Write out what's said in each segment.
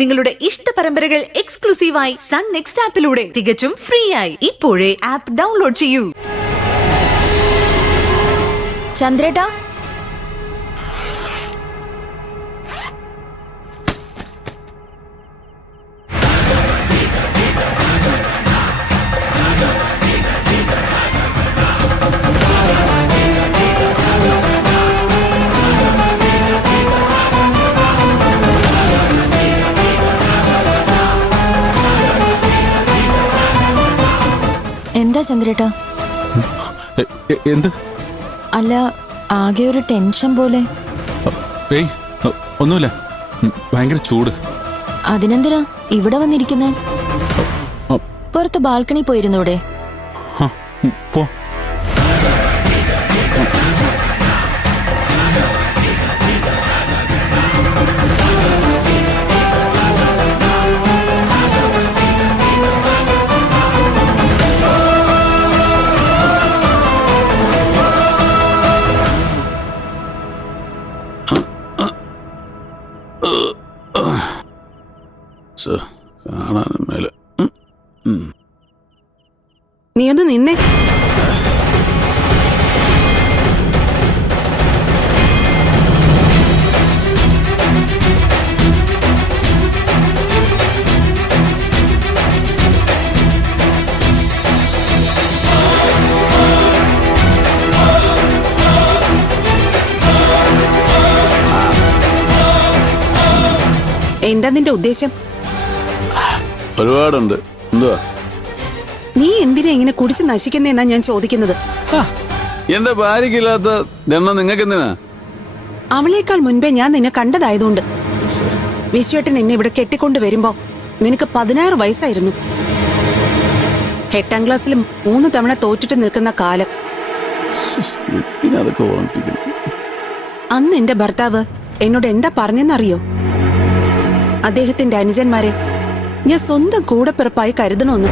നിങ്ങളുടെ ഇഷ്ട പരമ്പരകൾ എക്സ്ക്ലൂസീവായി സൺ നെക്സ്റ്റ് ആപ്പിലൂടെ തികച്ചും ഫ്രീ ആയി ഇപ്പോഴേ ആപ്പ് ഡൗൺലോഡ് ചെയ്യൂ. ചന്ദ്രേട്ടാ, എന്താ ചന്ദ്രേട്ടാ? എന്ത്? അല്ല, ആകെ ഒരു ടെൻഷൻ പോലെ. ഏയ് ഒന്നുമില്ല, ഭയങ്കര ചൂട്. അതിനെന്തിനാ ഇവിടെ വന്നിരിക്കുന്നേ? പുറത്ത് ബാൽക്കണി പോയിരുന്നൂടെ? പോ. കാണാനും മേലെ. നീ ഒന്ന് നിന്നേ. എന്താ നിന്റെ ഉദ്ദേശം? ഒരുപാടുണ്ട്. എന്തുവാ? നീ എന്തിനാ ഇങ്ങനെ കുടിച്ച് നശിക്കുന്നേന്നാ ഞാൻ ചോദിക്കുന്നത്. എന്റെ ഭാര്യക്കില്ലാത്ത ദണ്ണ നിങ്ങൾക്ക് എന്തിനാ? അവളേക്കാൾ മുൻപേ ഞാൻ നിന്നെ കണ്ടതായതുകൊണ്ട്. വിശ്വേട്ടൻ എന്നെ ഇവിടെ കെട്ടിക്കൊണ്ട് വരുമ്പോ നിനക്ക് 16 വയസ്സായിരുന്നു. 8ാം ക്ലാസ്സിലും 3 തവണ തോറ്റിട്ട് നിൽക്കുന്ന കാലം. അന്ന് എന്റെ ഭർത്താവ് എന്നോട് എന്താ പറഞ്ഞെന്നറിയോ? അദ്ദേഹത്തിന്റെ അനുജന്മാരെ ഞാൻ സ്വന്തം കൂടപ്പിറപ്പായി കരുതണമെന്ന്,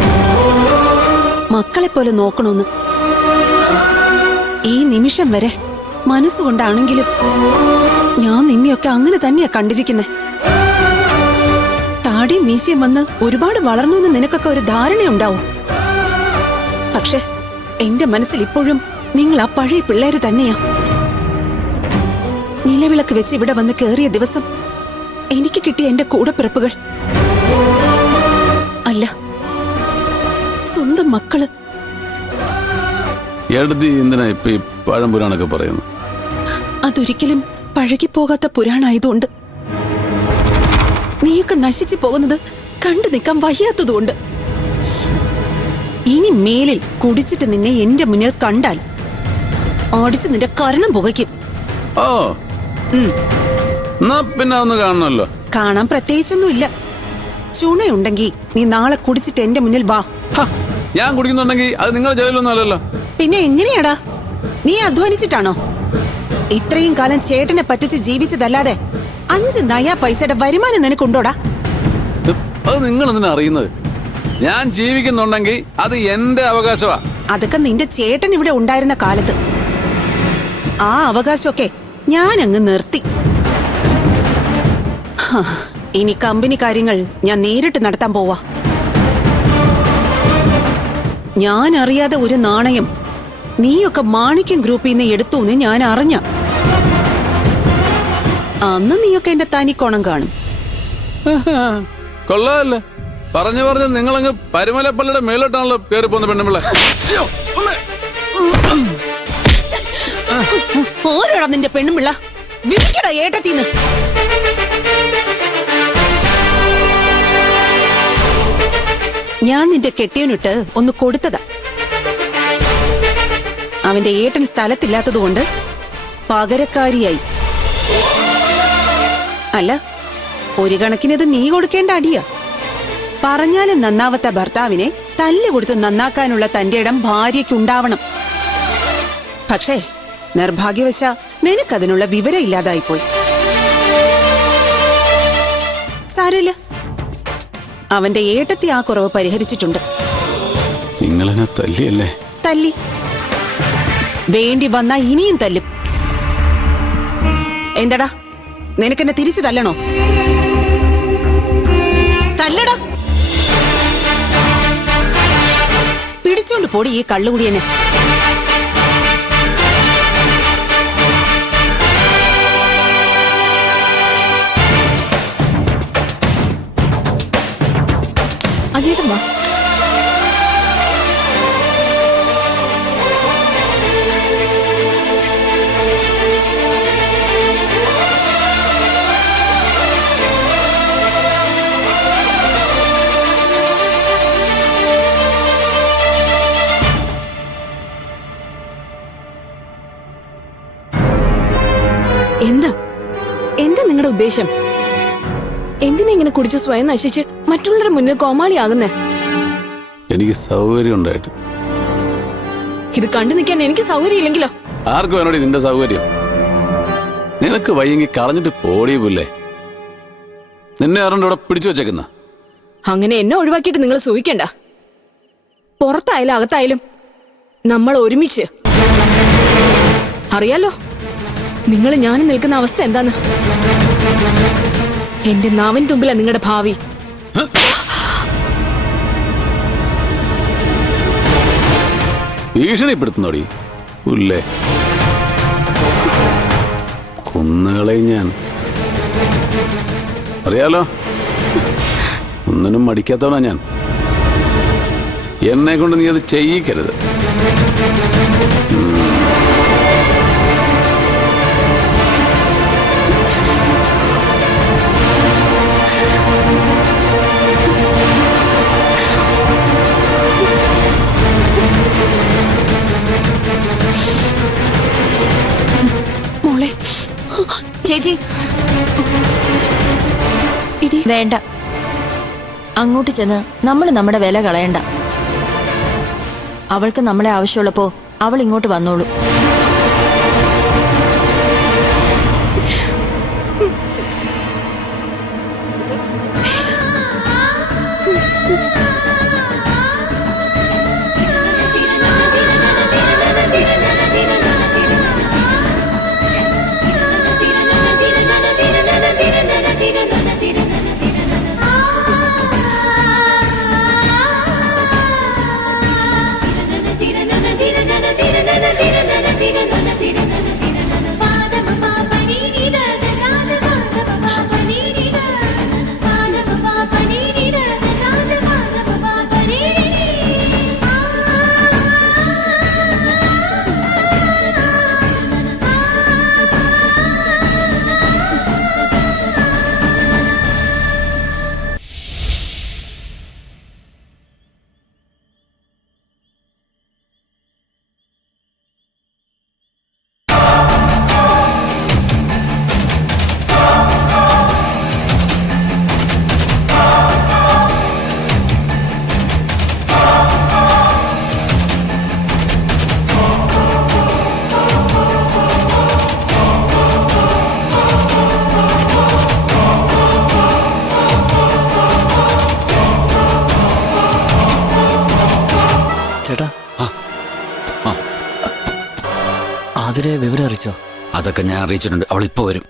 മക്കളെപ്പോലെ നോക്കണമെന്ന്. ഈ നിമിഷം വരെ മനസ്സുകൊണ്ടാണെങ്കിലും ഞാൻ നിന്നെയൊക്കെ അങ്ങനെ തന്നെയാ കണ്ടിരിക്കുന്നെ. താടിയും മീശയും വന്ന് ഒരുപാട് വളർന്നു എന്ന് നിനക്കൊക്കെ ഒരു ധാരണയുണ്ടാവും. പക്ഷെ എന്റെ മനസ്സിൽ ഇപ്പോഴും നിങ്ങൾ ആ പഴയ പിള്ളേര് തന്നെയാ. നിലവിളക്ക് വെച്ച് ഇവിടെ വന്ന് കേറിയ ദിവസം എനിക്ക് കിട്ടിയ എന്റെ കൂടപ്പിറപ്പുകൾ അല്ല, സ്വന്തം മക്കള്. എന്തിനാ ഇപ്പൊ ഈ പഴംപുരാണൊക്കെ പറയുന്നത്? അതൊരിക്കലും പഴകിപ്പോകാത്ത പുരാണായതുകൊണ്ട്, നീയൊക്കെ നശിച്ചു പോകുന്നത് കണ്ടു നിൽക്കാൻ വയ്യാത്തതുകൊണ്ട്. ഇനി മേലിൽ കുടിച്ചിട്ട് നിന്നെ എന്റെ മുന്നിൽ കണ്ടാൽ ഓടിച്ച് നിന്റെ കരണം പുകയ്ക്കും. ഓ, പിന്നെ ഒന്ന് കാണണല്ലോ. കാണാൻ പ്രത്യേകിച്ചൊന്നുമില്ല. ചുണയുണ്ടെങ്കിൽ നീ നാളെ കുടിച്ചിട്ട് എന്റെ മുന്നിൽ വാ. ഞാൻ കുടിക്കുന്നുണ്ടെങ്കിൽ അത് നിങ്ങളുടെ ജോലിയൊന്നും അല്ലല്ലോ. പിന്നെ എങ്ങനെയാടാ? നീ അധ്വാനിച്ചിട്ടാണോ? ഇത്രയും കാലം ചേട്ടനെ പറ്റിച്ച് ജീവിച്ചതല്ലാതെ 5 നയാ പൈസയുടെ വരുമാനം നിനക്കുണ്ടോടാ? അത് നിങ്ങൾ എന്തിനാ അറിയുന്നത്? ഞാൻ ജീവിക്കുന്നുണ്ടെങ്കിൽ അത് എന്റെ അവകാശമാ. അതൊക്കെ നിന്റെ ചേട്ടൻ ഇവിടെ ഉണ്ടായിരുന്ന കാലത്ത്. ആ അവകാശമൊക്കെ ഞാൻ അങ്ങ് നിർത്തി. ഇനി കമ്പനി കാര്യങ്ങൾ ഞാൻ നേരിട്ട് നടത്താൻ പോവാ. ഞാൻ അറിയാതെ ഒരു നാണയം നീയൊക്കെ മാണിക്യം ഗ്രൂപ്പിൽ നിന്ന് എടുത്തു എന്ന് ഞാൻ അറിഞ്ഞ അന്ന് നീയൊക്കെ എന്റെ തനിക്കോണം കാണും. കൊള്ളാമല്ലേ? പറഞ്ഞു നിങ്ങളങ്ങ് പരുമലപ്പള്ളിയുടെ മേലോട്ടാണല്ലോ കയറി പോകുന്ന പെണ്ണുപിള്ള. ഓരോടാ നിന്റെ പെണ്ണുപിള്ള? വിളിക്കടാ ഏട്ടത്തിന്ന്. ഞാൻ നിന്റെ കെട്ടിയനിട്ട് ഒന്ന് കൊടുത്തതാ. അവന്റെ ഏട്ടൻ സ്ഥലത്തില്ലാത്തതുകൊണ്ട് പകരക്കാരിയായി. അല്ല, ഒരു കണക്കിനത് നീ കൊടുക്കേണ്ട അടിയാ. പറഞ്ഞാലും നന്നാവാത്ത ഭർത്താവിനെ തല്ല് കൊടുത്ത് നന്നാക്കാനുള്ള തന്റെ ഇടം ഭാര്യയ്ക്കുണ്ടാവണം. പക്ഷേ നിർഭാഗ്യവശാ നിനക്കതിനുള്ള വിവരം ഇല്ലാതായിപ്പോയി. സാരമില്ല, അവന്റെ ഏട്ടത്തി ആ കുറവ് പരിഹരിച്ചിട്ടുണ്ട്. നിങ്ങളെന്നെ തല്ലിയല്ലേ? തല്ലി. വേണ്ടി വന്നാ ഇനിയും തല്ലും. എന്താടാ, നിനക്കെന്നെ തിരിച്ചു തല്ലണോ? പൊടി ഈ കള്ളുകുടിയനെ. അജേട്ടൻ വാ. എന്താ എന്താ നിങ്ങളുടെ ഉദ്ദേശം? എന്തിനാ ഇങ്ങനെ കുടിച്ച് സ്വയം നശിച്ച് മറ്റുള്ളവരുടെ മുന്നിൽ കോമാളിയാകുന്നേ? എനിക്ക് സൗകര്യം ഉണ്ടായിട്ട്. ഇത് കണ്ടു നിൽക്കാൻ എനിക്ക് സൗകര്യം ഇല്ലെങ്കിലോ? ആർക്കും വേണോടി നിന്റെ സൗകര്യം? നിനക്ക് വയ്യെങ്കിൽ കളഞ്ഞിട്ട് പോടിയ പുല്ലേ. നിന്നെ ആരുടെ ഇവിടെ പിടിച്ചു വെച്ചേക്കുന്ന? അങ്ങനെ എന്നെ ഒഴിവാക്കിയിട്ട് നിങ്ങൾ സൂഹിക്കണ്ട. പുറത്തായാലും അകത്തായാലും നമ്മൾ ഒരുമിച്ച്. അറിയാലോ നിങ്ങൾ ഞാനും നിൽക്കുന്ന അവസ്ഥ എന്താന്ന്. എന്റെ നാവിൻ തുമ്പിലാ നിങ്ങളുടെ ഭാവി. ഭീഷണിപ്പെടുത്തുന്നോടി പുല്ലേ. കൊന്നുകളയും ഞാൻ. അറിയാലോ ഒന്നിനും മടിക്കാത്തവനാ ഞാൻ. എന്നെ കൊണ്ട് നീ അത് ചെയ്യിക്കരുത്. മോളെ ചേച്ചി വേണ്ട, അങ്ങോട്ട് ചെന്ന് നമ്മൾ നമ്മുടെ വില കളയണ്ട. അവൾക്ക് നമ്മളെ ആവശ്യമുള്ളപ്പോ അവൾ ഇങ്ങോട്ട് വന്നോളൂ. ചേട്ടാ, ആതിരെ വിവരം അറിയിച്ചോ? അതൊക്കെ ഞാൻ അറിയിച്ചിട്ടുണ്ട്. അവൾ ഇപ്പൊ വരും.